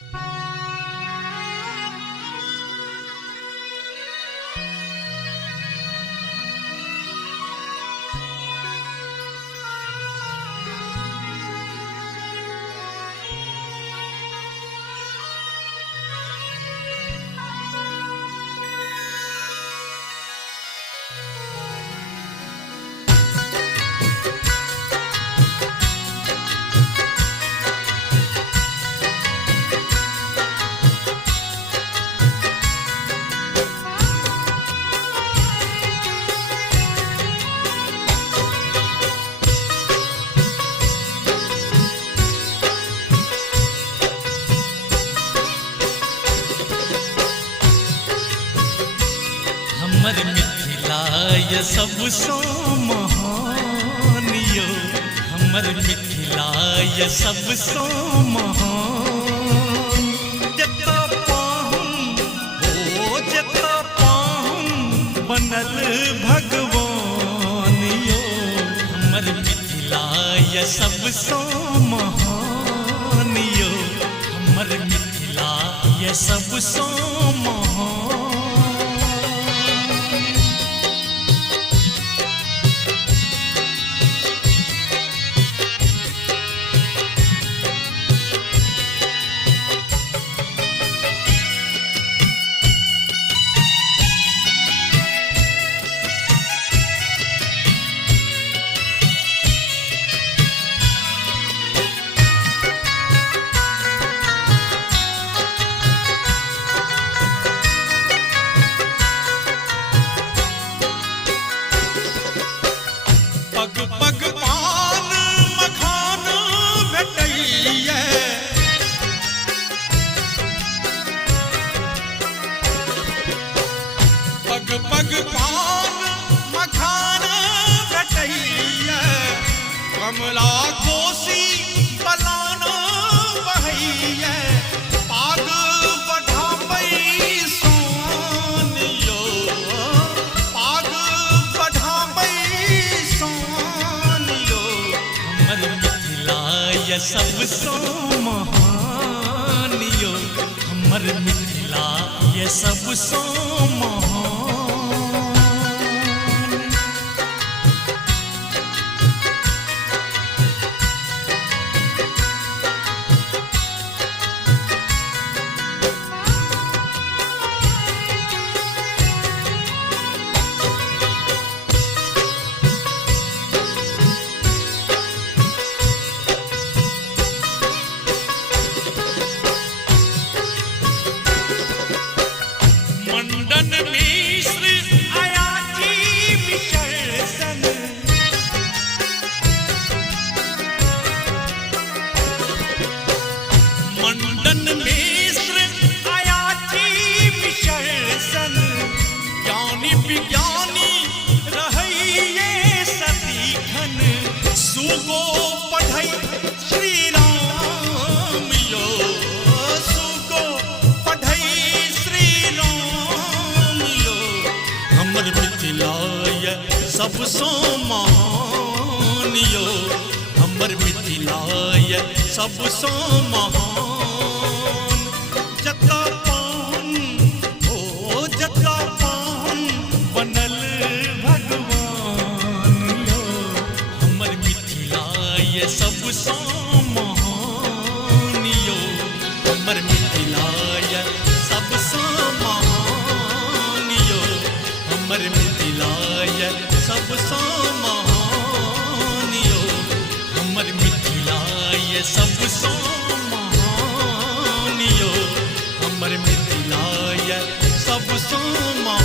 हमर मिथिला ये सबसो महान यो, हमर मिथिला ये सबसो महान। जता पाहुन हो जता पाहुन बनल भगवान यो, हमर मिथिला ये सबसो महान यो, हमर मिथिला ये सबसो महान। पग पान मखान भेटैया, कमला कोसी बलान बहैया, पाग बढ़ाबै सोन यो, पाग बढ़ाबै सोन यो। हमर मिथिला ये सबसो महान यो, हमर मिथिला ये सबसो महान। मंडन मिश्र अयाची विशर्षण, मंडन मिश्र अयाची विशर्षण, ज्ञानी विज्ञानी रहैये सतीखन, सुगो पढ़ै श्री राम यो, सुगो पढ़ै श्री राम यो। हमर मिथिला ये सबसो महान यो, हमर मिथिला ये सबसो महान। जता पाहुन हो जता पाहुन बनल भगवान यो, हमर मिथिला ये सबसो महान यो, हमर मिथिला ये सबसो महान यो, हमर मिथिला ये सबसो महान यो, हमर मिथिला ये सबसो महान यो, हमर मिथिला ये सबसो महान।